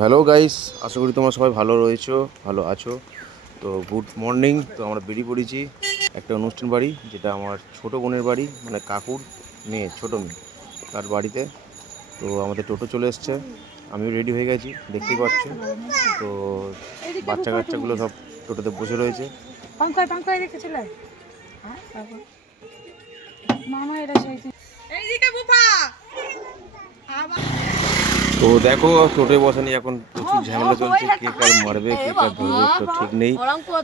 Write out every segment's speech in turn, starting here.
Hello guys আশা করি তোমরা সবাই ভালো রয়েছো, ভালো আছো। তো গুড মর্নিং তো আমরা বেরিয়ে পড়েছি একটা অনুষ্ঠান বাড়ি, যেটা আমার ছোট বোনের বাড়ি মানে কাকুর মেয়ে, ছোট মেয়ে, তার বাড়িতে। তো আমাদের টোটো চলে এসছে। আমিও রেডি হয়ে গেছি, দেখতেই পাচ্ছ। তো বাচ্চা কাচ্চাগুলো সব টোটোতে বসে রয়েছে। হ্যাঁ মামা এটা তো দেখো টোটোয় বসা নিয়ে এখন প্রচুর ঝামেলা চলছে কে কার মারবে কে কার ধরবে তো ঠিক নেই।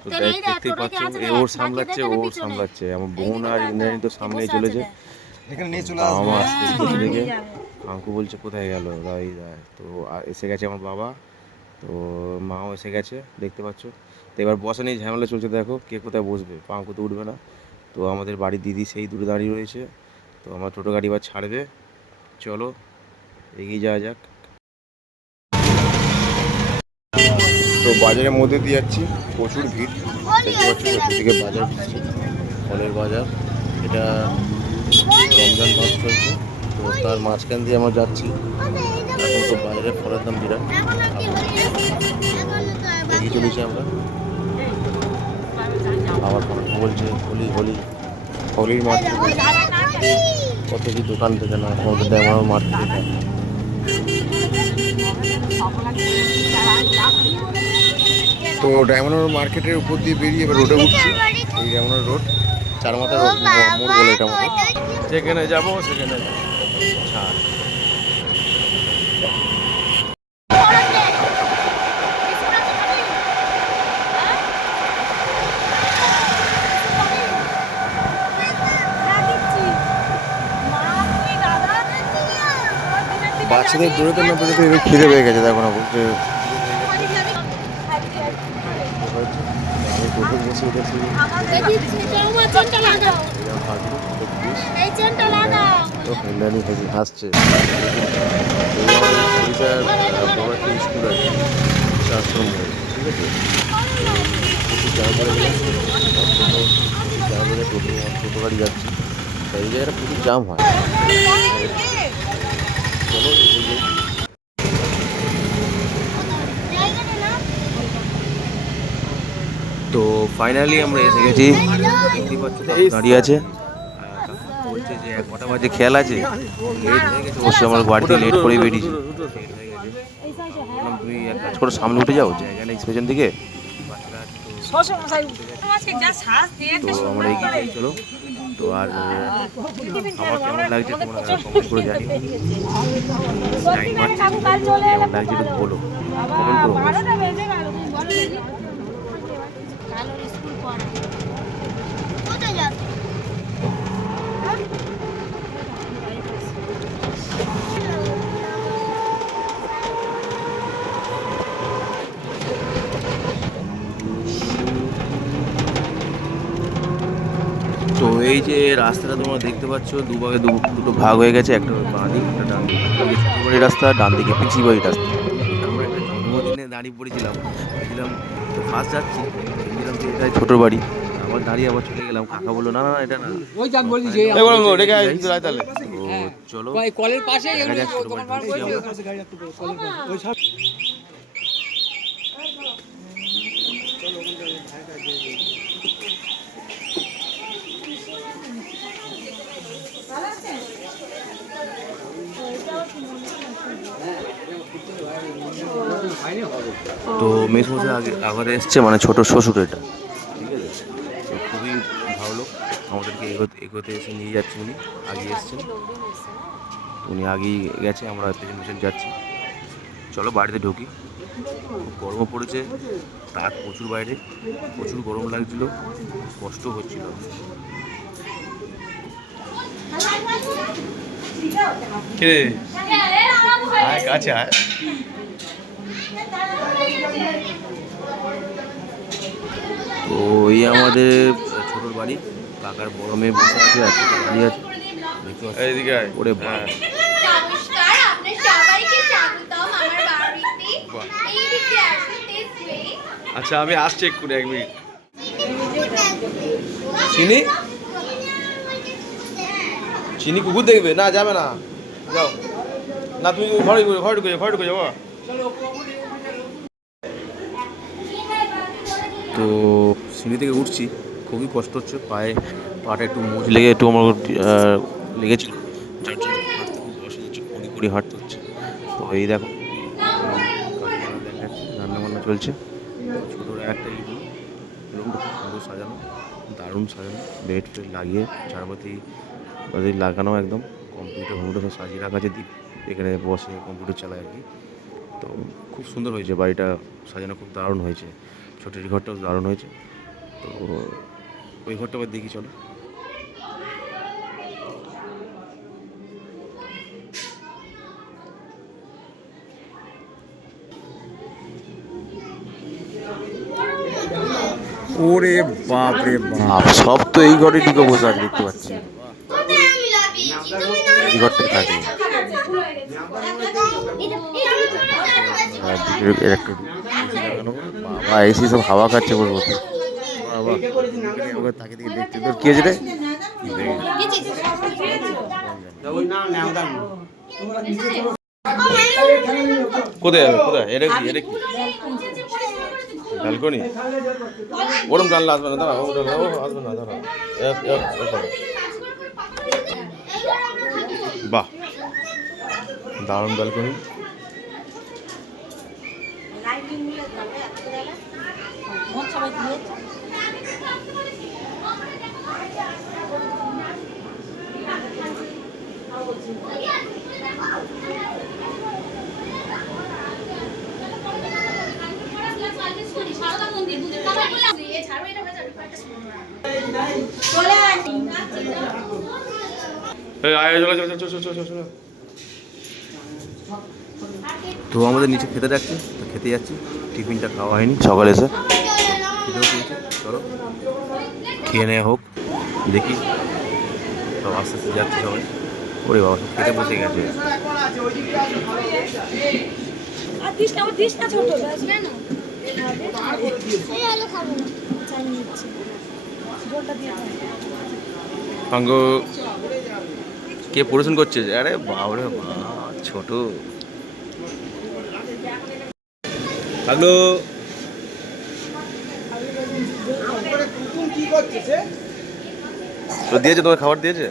তো দেখ- দেখতেই পাচ্ছ এ ওর সামলাচ্ছে ও ওর সামলাচ্ছে আমার বোন আর ইন্দ্রাণী তো সামনেই চলেছে। মা আসছে দেখে আঙ্কু বলছে কোথায় গেল? দাঁড়িয়ে দাঁড়ায় তো এসে গেছে আমার বাবা। তো মাও এসে গেছে দেখতে পাচ্ছ। তো এবার বসা নিয়ে ঝামেলা চলছে দেখো কে কোথায় বসবে? পাঙ্কু তো উঠবে না। তো আমাদের বাড়ির দিদি সেই দূরে দাঁড়িয়ে রয়েছে। তো আমার টোটো গাড়ি এবার ছাড়বে। চলো এগিয়ে যাওয়া যাক। তো বাজারের মধ্যে দিয়ে যাচ্ছি। প্রচুর ভিড়। চতুর্দিকে বাজার ফলের বাজার। এটা রমজান মাস চলছে। তো তার মাঝখান দিয়ে আমরা যাচ্ছি। এখন তো বাজারে ফলের দাম বিরাট। এগিয়ে চলেছি আমরা। আবার বলছে হোলি হোলি। হোলির মাঠ কত কি দোকান থেকে না আমাদের ড্যামার মাঠ থেকে তো ডায়মন্ড মার্কেটের উপর দিয়ে বেরিয়ে এবার রোডে উঠছি। এই ডায়মন্ড রোড চার মাথা রোড মোড় বলে এটা মতো যেখানে যাব সেখানে ছাড় বাচ্চাদের বেরোতে না বেরোতে খিদে পেয়ে গেছে দেখো না হেন্দানি হেজি হাসছে আহ, বড় একটা স্কুল আছে আশ্রম ঠিক আছে একটু জায়গা গেলাম টোটো জায়গা টোটো টোটো গাড়ি যাচ্ছে তো এই জায়গাটা প্রচুর জাম হয় চলো এগিয়ে যাই। তো ফাইনালি আমরা এসে গেছি। দেখতেই পাচ্ছ দাঁড়িয়ে আছে। বলছে যে কটা বাজে খেয়াল আছে। লেট হয়ে গেছে। অবশ্যই আমার বাড়িতে লেট করে বেরিয়েছি। তুমি এক কাজ করো সামনে উঠে যাও। জায়গা নেই পেছন দিকে তো আমরা এগিয়ে চলো। তো আর আমার কেমন লাগছে তোমরা কমেন্ট করে জানিও। টাইম কেমন লাগছে বলো। কমেন্ট করো বারোটা বেজে গেল তুমি বলো দেখি। তো এই যে রাস্তাটা তোমরা দেখতে পাচ্ছ দুভাগে দু দুটো ভাগ হয়ে গেছে একটা বাঁ দিক একটা ডান দিক। একটা রাস্তা ডান দিকে পিচি বাড়ির রাস্তা। আমরা একটা জন্মদিনে দাঁড়িয়ে পড়েছিলাম। ভেবেছিলাম তো ফার্স্ট যাচ্ছি। ভেবেছিলাম যে এটাই ছোট বাড়ি। আবার দাঁড়িয়ে আবার চলে গেলাম। কাকা বলল না না না, এটা না। ওই যাক বলছি যে তো চলো। ওই কলের পাশে দেখা যাক ছোট বাড়ি ঢুকছি আমরা। তো মেসমশাই আগে আগে এসছে মানে ছোট শ্বশুর এটা। ঠিক আছে? তো খুবই ভালো লোক। আমাদেরকে এগোতে এগোতে এসে নিয়ে যাচ্ছে উনি। আগে এসছেন। উনি আগেই গেছে আমরা পেছন পেছন যাচ্ছি। চলো বাড়িতে ঢুকি। খুব গরমও পড়েছে। তার প্রচুর বাইরে। প্রচুর গরম লাগছিল। কষ্ট হচ্ছিল। কে? আয় কাছে আয়। তো এই আমাদের ছোটোর বাড়ি কাকার বড় মেয়ে বসে আছে দাঁড়িয়ে আছে। ওরে বাবা। way। আচ্ছা আমি আসছি এক্ষুনি এক মিনিট। চিনি? চিনি কুকুর দেখবে? না যাবে না। যাও। না তুমি ঘরে ঘরে ঢুকে যাও ঘরে ঢুকে যাও। তো সিঁড়ি থেকে উঠছি, খুবই কষ্ট হচ্ছে, পায়ে পাটা একটু মোজ লেগে একটু আমার লেগেছিল। যার জন্য হাঁটতে খুব কষ্ট কুড়ি কুড়ি হাঁটতে হচ্ছে। তো এই দেখো রান্না বান্না চলছে। ছোটোর একটা রুম রুমটা খুব সুন্দর সাজানো, দারুণ সাজানো বেড ফেড লাগিয়ে, চারপাতি লাগানো একদম কম্পিউটার ফম্পিউটার সব সাজিয়ে রাখা আছে এখানে বসে কম্পিউটার চালায় আর কি। তো খুব সুন্দর হয়েছে বাড়িটা সাজানো খুব দারুণ হয়েছে ছোটো এই ঘরটাও দারুণ হয়েছে। তো ওই ঘরটা আবার দেখি চলো। ওরে বাপ। রে বাপ সব তো এই ঘরে ঢুকে বসে আছে দেখতে পাচ্ছি কোথায় আমি লাভিয়েছি তুমি না এই ঘরটায় থাকে। এসি সব হাওয়া বসে বসে বাবা রে কোথায় যাবে কোথায় এটা কি এটা ব্যালকনি ওরম জানলা আসবে না দাঁড়া ও আসবে না দাঁড়া বাহ দারুণ ব্যালকনি এই আয় চলো চলো চলো চলো চলো চলো। তো আমাদের নিচে খেতে যাচ্ছে তো খেতে যাচ্ছি টিফিনটা খাওয়া হয়নি। সকালে এসে? পেয়েছে চলো খেয়ে নেওয়া হোক দেখি। সব আস্তে আস্তে যাচ্ছে সবাই। ওরে বাবা সব খেতে বসে গেছে। কে পরিশোধ করছে? আরে বাবরে বা ছোট। হ্যালো। তো দিয়েছে তোমার খাবার দিয়েছে?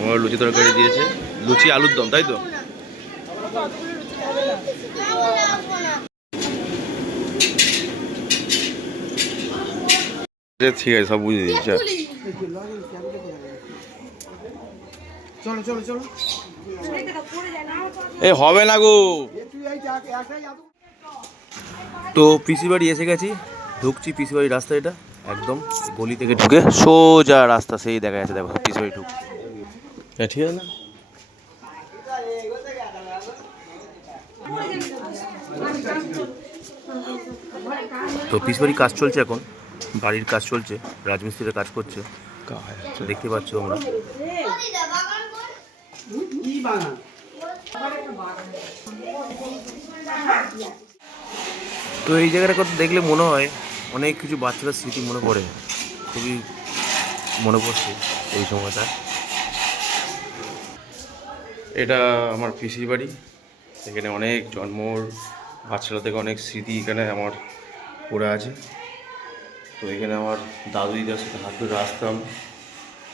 আমার লুচি তরকারি দিয়েছে। লুচি আলুর দম তাই তো? সে ঠিক আছে সব বুঝে দিয়েছি চলো। চলো চলো এ হবে না গো। তো পিসি বাড়ি এসে গেছি ঢুকছি পিসি বাড়ির রাস্তা এটা একদম গলি থেকে ঢুকে। সোজা রাস্তা সেই দেখা যাচ্ছে দেখো পিসি বাড়ি ঢুক। হ্যাঁ ঠিক আছে না? তো পিস বাড়ির কাজ চলছে এখন। বাড়ির কাজ চলছে রাজমিস্ত্রির কাজ করছে। দেখতে পাচ্ছ আমরা। তো এই জায়গাটা কথা দেখলে মনে হয় অনেক কিছু বাচ্চাদের স্মৃতি মনে পড়ে। খুবই মনে পড়ছে এই সময়টা। এটা আমার পিসির বাড়ি। এখানে অনেক জন্মর বাচ্চারা থেকে অনেক স্মৃতি এখানে আমার পড়ে আছে। তো এখানে আমার দাদু দিদার সাথে হাত ধরে আসতাম।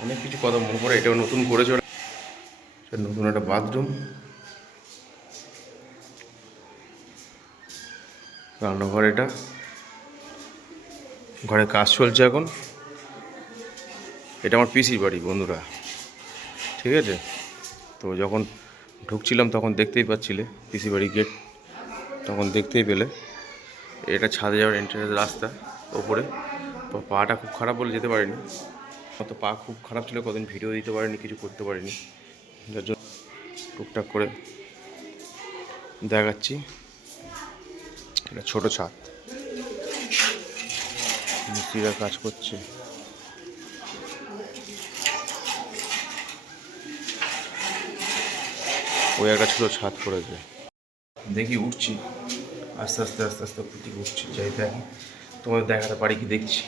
অনেক কিছু কথা মনে পড়ে, এটাও নতুন করেছে নতুন একটা বাথরুম রান্নাঘর এটা। ঘরে কাজ চলছে এখন। এটা আমার পিসির বাড়ি বন্ধুরা। ঠিক আছে? তো যখন ঢুকছিলাম তখন দেখতেই পাচ্ছিলে, পিসি বাড়ি গেট তখন দেখতেই পেলে। এটা ছাদে যাওয়ার এন্ট্রেন্স রাস্তা, ওপরে। পাটা খুব খারাপ বলে যেতে পারিনি। অত পা খুব খারাপ ছিল, কদিন ভিডিও দিতে পারিনি, কিছু করতে পারিনি। যার জন্য টুকটাক করে দেখাচ্ছি। এটা ছোট ছাদ। মিস্ত্রিরা কাজ করছে। ওই একটা ছোট ছাদ করেছে দেখি উঠছি। আস্তে আস্তে আস্তে আস্তে দিকে উঠছি। যাই দেখি। তোমাদের দেখাতে পারি কি দেখছি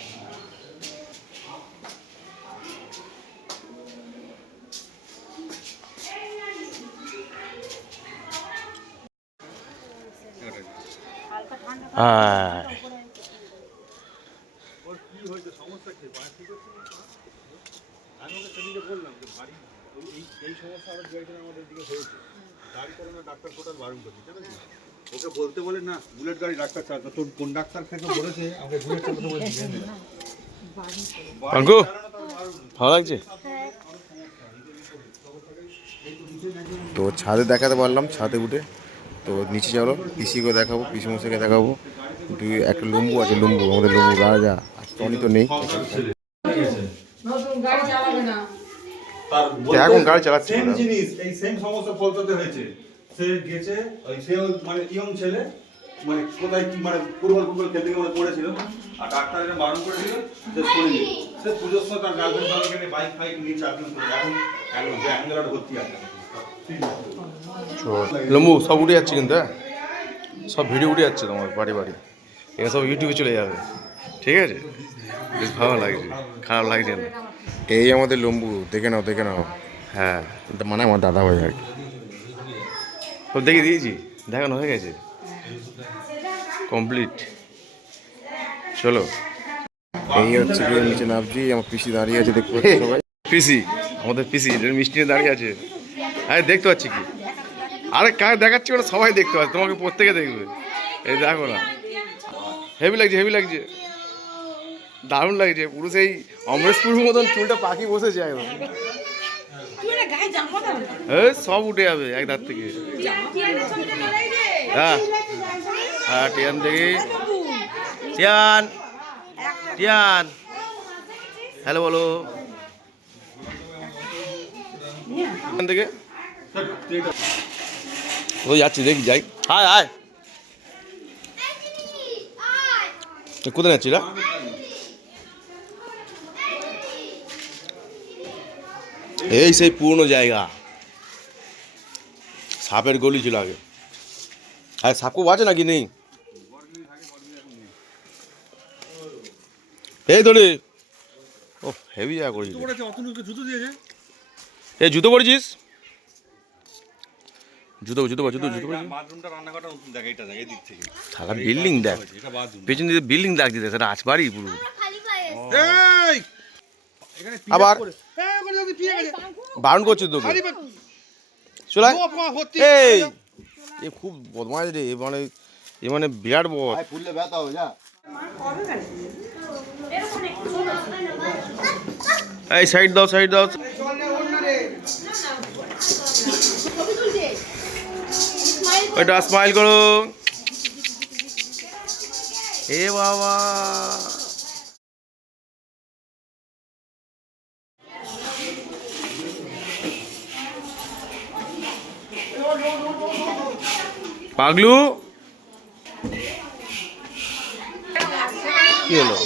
হ্যাঁ আমি ওকে সেদিকে বললাম যে বাড়ি ওই এই এই সমস্যা আবার দু একজন আমাদের দিকে হয়েছে গাড়ি করে না ডাক্তার টোটাল বারণ করছে ঠিক আছে ওকে বলতে বলে না বুলেট গাড়ি ডাক্তার চালাতে তোর কোন ডাক্তার থেকে বলেছে আমাকে বুলেট চালাতে পাঙ্কু ভালো লাগছে? তো ছাদে দেখাতে পারলাম, ছাদে উঠে। তো নিচে চলো পিসিকে দেখাবো পিসি মশাইকে দেখাবো। দুই একটা লম্বু আছে লম্বু আমাদের লম্বু রাজা টনি তো নেই। নতুন গাড়ি চালাবে না তার এখন গাড়ি চালাচ্ছে সেম জিনিস এই সেম সমস্যা ফলতাতে হয়েছে। সে গেছে ওই সে মানে ইয়ং ছেলে মানে কোথায় কি মানে ফুটবল ফুটবল খেলতে গিয়ে মানে পড়েছিল। আর বারণ করেছিল সে শুনিনি সে পুজোর সময় তার গার্লফ্রেন্ড সঙ্গে নিয়ে বাইক ফাইক নিয়ে চাকরি করে এখন এখন ব্যাঙ্গালোর ভর্তি আছে। লম্বু সব উঠে যাচ্ছে কিন্তু হ্যাঁ? সব ভিডিও উঠে যাচ্ছে তোমার বাড়ি বাড়ি। এগুলো সব ইউটিউবে চলে যাবে। ঠিক আছে? বেশ ভালো লাগছে খারাপ লাগছে না। এই আমাদের লম্বু দেখে নাও দেখে নাও। হ্যাঁ। মানে আমার দাদা ভাই আর কি। সব দেখে দিয়েছি দেখানো হয়ে গেছে। কমপ্লিট। চলো। এই হচ্ছে গিয়ে নিচে নামছি আমার পিসি দাঁড়িয়ে আছে দেখতে পাচ্ছি সবাই। পিসি আমাদের পিসি মিষ্টি নিয়ে দাঁড়িয়ে আছে। আরে দেখতে পাচ্ছি কি? আরে কার দেখাচ্ছি ওরা সবাই দেখতে পাচ্ছে, তোমাকে প্রত্যেকে দেখবে। এই দেখো না। হেভি লাগছে হেভি লাগছে। দারুণ লাগছে, পুরো সেই অমরেশপুর মতন চুলটা পাখি বসেছে একদম সব উঠে যাবে এক ধার থেকে। হ্যাঁ। হ্যাঁ টিয়ান থেকে। টিয়ান টিয়ান। হ্যালো, বলো। থেকে? ওই যাচ্ছি দেখি যাই হায় হায় তো কোথায় যাচ্ছি রা এই সেই পুরনো জায়গা সাপের গলি ছিল আগে আর সাপ খুব আছে নাকি নেই এই ধরে ও হেভি জায়গা করেছিস এই জুতো পরেছিস জুতো জুতো জুতো জুতো পরেছিস বাথরুমটা রান্নাঘরটা নতুন দেখ এটা দেখ এই থেকে থাকা বিল্ডিং দেখ পেছন দিকে বিল্ডিং দেখ দিতে সেটা আজবাড়ি পুরো এই আবার বারণ করছিস তোকে চলাই এই এ খুব বদমাস রে এ মানে এ মানে বিরাট বদ ফুললে ব্যথা হবে যা এই সাইড দাও সাইড দাও ওইটা স্মাইল করো। এ বাবা। পাগলু। কি হলো?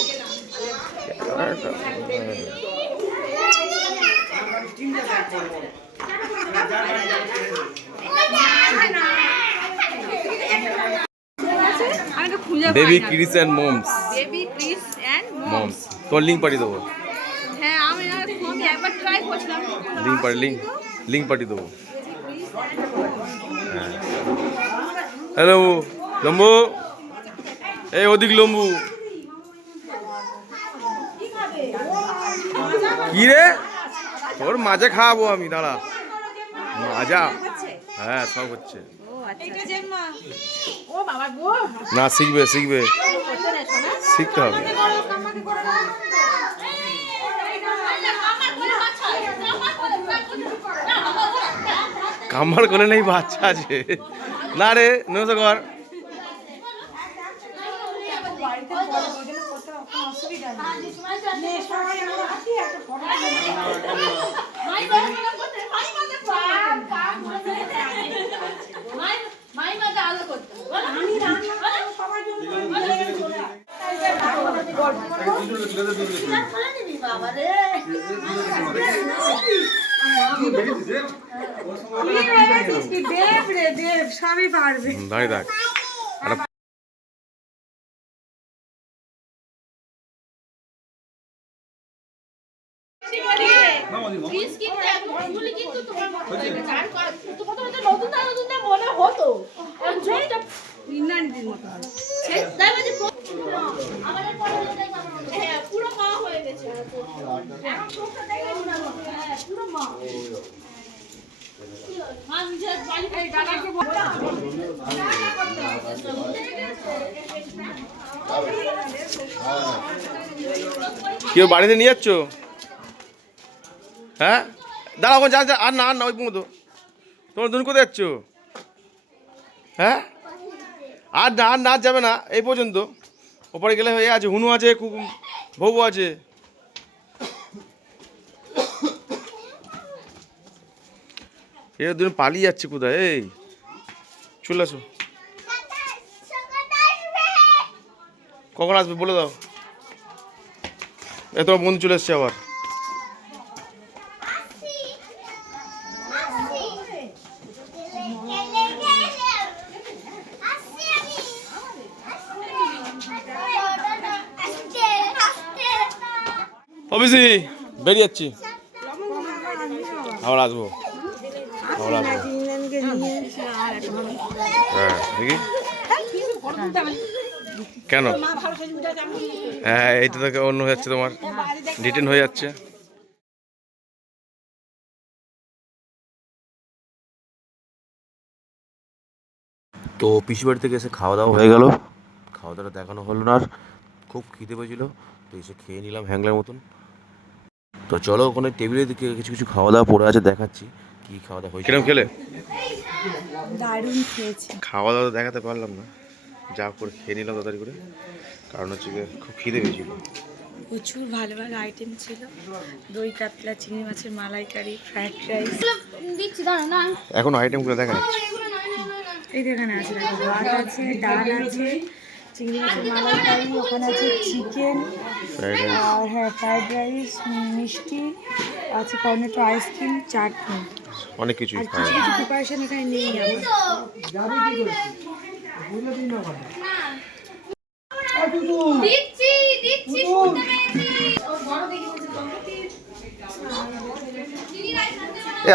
তো খুঁজে baby Krish and moms baby Krish and moms তোর লিঙ্ক পাঠিয়ে দেবো। হ্যাঁ আমি ফোন একবার ট্রাই করছিলাম। লিঙ্ক পাঠিয়ে লিঙ্ক লিঙ্ক পাঠিয়ে দেবো। হ্যালো লম্বু। এই ওদিক লম্বু। কি রে? তোর মাঝে খাওয়াবো আমি দাঁড়া। মাজা হ্যাঁ সব হচ্ছে। এইটা না শিখবে শিখবে। শিখতে হবে। কামার কোলে নেই বাচ্চা আছে। না রে নমস্কার কর মাঝে আলো করতে দেব রে দেব সবই পারবে দাঁড়িয়ে ফুলি কিন্তু তোমার হয় মনে মতো হবে কেউ বাড়িতে নিয়ে যাচ্ছ? হ্যাঁ? দাঁড়া ওখানে যা যা। আর না আর না ওই পর্যন্ত তোমার তুমি কোথায় যাচ্ছ? হ্যাঁ? আর না, আর নাচ যাবে না, এই পর্যন্ত। ওপরে গেলে হয়ে আছে, হুনু আছে ভবু আছে। এর দুজন পালিয়ে যাচ্ছে কোথায়? এই, চলে আসো। কখন আসবে বলে দাও। এ বন্ধু চলে এসছে আবার। অফিসি বেরিয়ে যাচ্ছি আবার আসব। আবার আসব। হ্যাঁ দেখি। কেন? হ্যাঁ এইটা থেকে অন্য হয়ে যাচ্ছে তোমার। রিটার্ন হয়ে যাচ্ছে। তো পিসি বাড়ি থেকে এসে খাওয়া দাওয়া হয়ে গেল। খাওয়া দাওয়া দেখানো হলো না আর। খুব খিদে পেয়েছিল। তো এসে খেয়ে নিলাম হ্যাংলার মতন। তো চলো ওখানে টেবিলের দিকে কিছু কিছু খাওয়া দাওয়া পড়ে আছে দেখাচ্ছি কি খাওয়া দাওয়া হয়েছে। কিরম খেলে? দারুণ খেয়েছি। খাওয়া দাওয়া তো দেখাতে পারলাম না। যা করে খেয়ে নিলাম তাড়াতাড়ি করে। কারণ হচ্ছে গিয়ে খুব খিদে পেয়েছিল। প্রচুর ভালো ভালো আইটেম ছিল। দই কাতলা চিংড়ি মাছের মালাইকারি ফ্রাইড রাইস দিচ্ছি দাঁড়া না এখন আইটেমগুলো দেখা যাচ্ছে। এই যেখানে আছে ভাত আছে ডাল আছে চিংড়ি মাছের মালাইকারি ওখানে আছে চিকেন আর হ্যাঁ ফ্রাইড রাইস মিষ্টি আছে কর্নেটো আইসক্রিম চাটনি। অনেক আর হ্যাঁ কিছু কিছু প্রিপারেশন এখানে নেই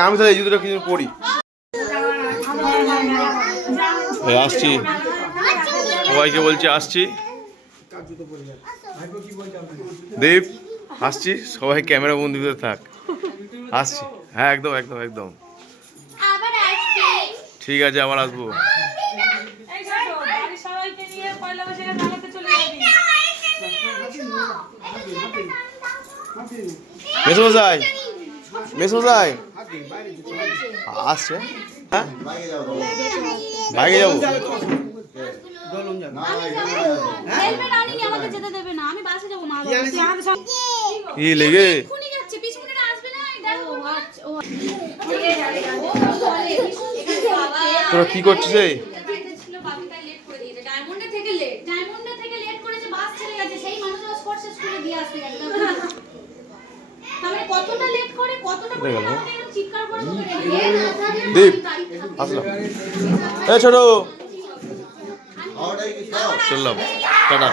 আমি তাহলে এই জুতোটা কিছু পড়ি আসছি। সবাইকে বলছি আসছি। দেব আসছি। সবাই ক্যামেরা বন্দি করে থাক। আসছি। হ্যাঁ একদম একদম একদম। ঠিক আছে আবার আসব। মেসমশাই মেসমশাই। আসছে হ্যাঁ? বাইকে যাব। হেলমেট আনিনি আমাকে যেতে দেবে না। আমি বাসে যাব মা বাবা। কি? লেগে? এক্ষুনি যাচ্ছে পিছনে আসবে না? দেখো আচ্ছা, ও। তোরা কি করছিস এই? যেতে ছিল বাবু তাই লেট করে দিয়েছে। ডায়মন্ডে থেকে লেট ডায়মন্ডে থেকে লেট করেছে বাস ছেড়ে গেছে। সেই মানুষরা স্পোর্টস স্কুলে দিয়ে আসতে গেছে। তাহলে কতটা লেট করে কতটা দেখো, পরিমাণে আমাকে এরকম চিৎকার করে বলে, "লেট আছে, দীপ আসলাম। এ ছোট। চললাম টাটা।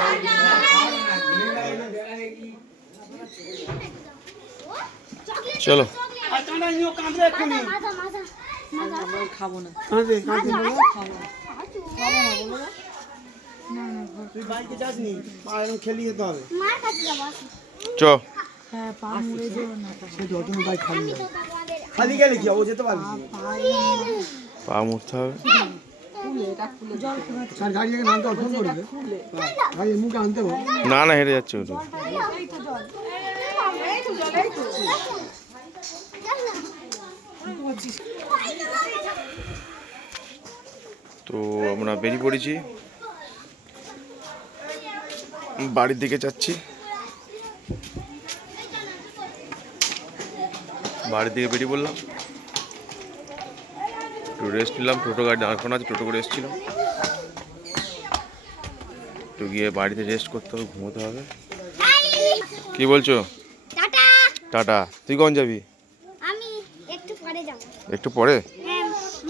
চলো। চ। হ্যাঁ মুড়ে যেও না খালি গেলে কি? ও যেতে পারবি। পা মুড়তে হবে। না না হেরে যাচ্ছে ওটা তো আমরা বেরিয়ে পড়েছি। বাড়ির দিকে যাচ্ছি। বাড়ির দিকে বেরিয়ে পড়লাম। একটু রেস্ট নিলাম টোটো গাড়ি দাঁড়ানো আছে টোটো করে এসেছিলাম। একটু গিয়ে বাড়িতে রেস্ট করতে হবে ঘুমোতে হবে। কি বলছো? টাটা। তুই কখন যাবি? একটু পরে টাটা। একটু পরে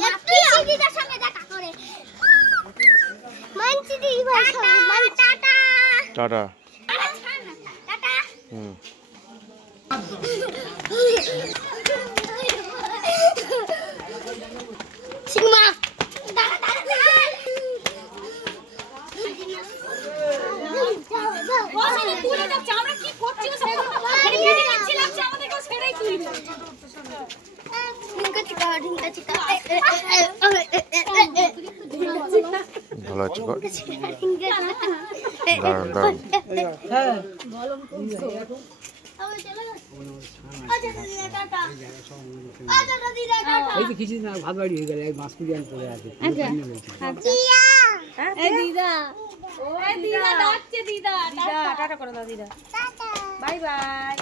একটু দিদির সঙ্গে দেখা করে মানছি দিদি ভাই টাটা টাটা টাটা হুম সিংমা দাঁড়া দাঁড়া ঢিঙ্কা চিকা ভালো আছে কর দাঁড়ান দাঁড়ান হ্যাঁ এই তো কিছুদিন আগে ভাত বাড়ি হয়ে গেল এই মাছ কুড়ি আন পড়ে আছে দিদা দিদা ডাকছে দিদা। দিদা টাটা। করে দাও দিদা। Bye bye.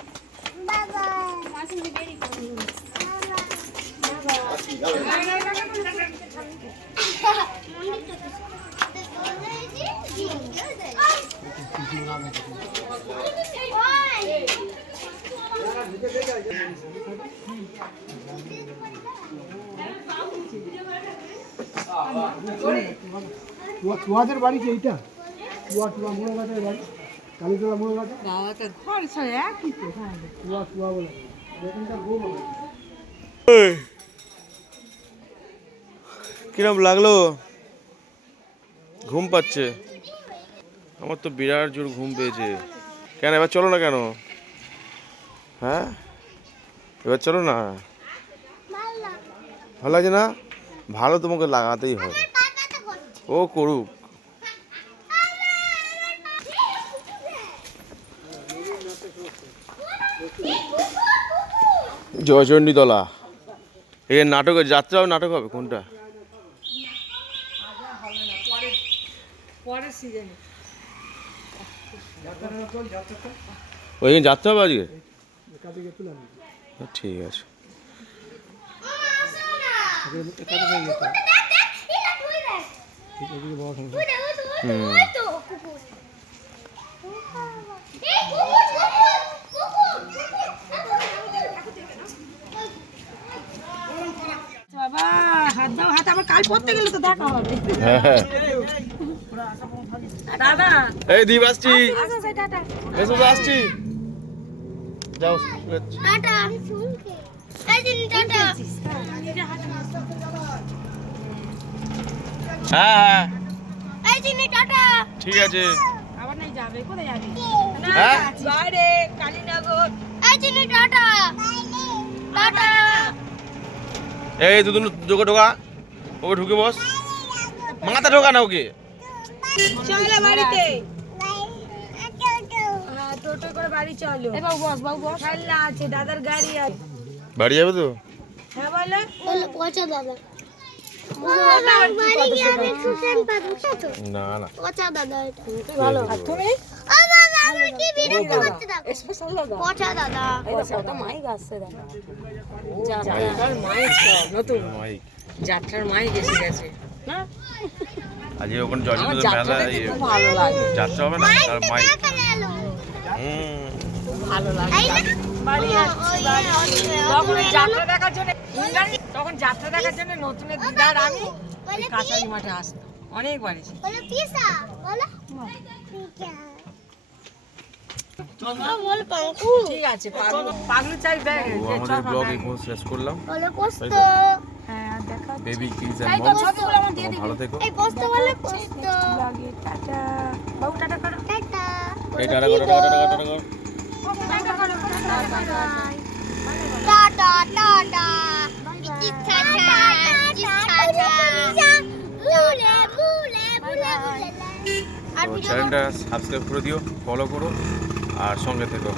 তুয়া তুয়াদের বাড়ি কি এইটা? তুয়া তুয়া মোড় গাছের বাড়ি? কালীতলা মোড় গাছে তুয়া তুয়া বলে। এখানকার গো বলে। কিরম লাগল? ঘুম পাচ্ছে। আমার তো বিরাট জোর ঘুম পেয়েছে। কেন, এবার চলো না কেন? হ্যাঁ? এবার চলো না? ভালো লাগে না? ভালো তোমাকে লাগাতেই হবে। ও করুক। জয়চণ্ডীতলা। এখানে নাটকের যাত্রাও নাটক হবে, কোনটা? পরের সিজনে ওইখানে যাত্রা হবে আজকে? ঠিক আছে। বাবা হাত দাও হাত আবার কাল পড়তে গেলে তো দেখা হবে। হ্যাঁ। দাদা। এই দীপ আসছি। এসো আসছি। যাও টাটা টাটা। হ্যাঁ হ্যাঁ। টাটা। ঠিক আছে। আবার নাই যাবে কোথায় যাবি? হ্যাঁ? বাইরে কালীনগর। এই দিন টাটা। টাটা। এই দুদিন ঢোকা ঢোকা ওকে ঢুকে বস। মাথা ঢোকা না ওকে। চলো বাড়িতে। হ্যাঁ টোটো করে বাড়ি চলো। বস বাবু বস খেলনা আছে দাদার গাড়ি আছে। বাড়ি যাবে তো? হ্যাঁ বলো। পচা দাদা। না না। পচা দাদা এটা। ভালো? আর তুমি? যাত্রার মাইক এসে গেছে। না আজকে ওখানে জয়চন্দ্র মেলা যাত্রা হবে না? ভালো লাগে। বাড়ি তখন যাত্রা দেখার জন্য ইন্দ্রাণী, তখন যাত্রা দেখার জন্য নতুনের দিদার আমি মাঠে আসতাম। অনেকবার এসে বলে পিসা বলো। বল পাঙ্কু। ঠিক আছে পাগলু চাই ব্যাগ। শেষ করলাম বলে পোস্ত হ্যাঁ আর দেখা বেবি কিডস এন্ড দিবি। ভালো থেকো। এই বলে পোস্ত লাগে টাটা। বাবু টাটা করো। টাটা। এই টাটা করো টাটা টাটা টাটা করো টাটা করো টাটা টাটা টাটা চিচ্ছা চিচ্ছা বুলে বুলে বুলে বুলে আর চ্যানেলটা সাবস্ক্রাইব করে দিও ফলো করো আর সঙ্গে থেকো।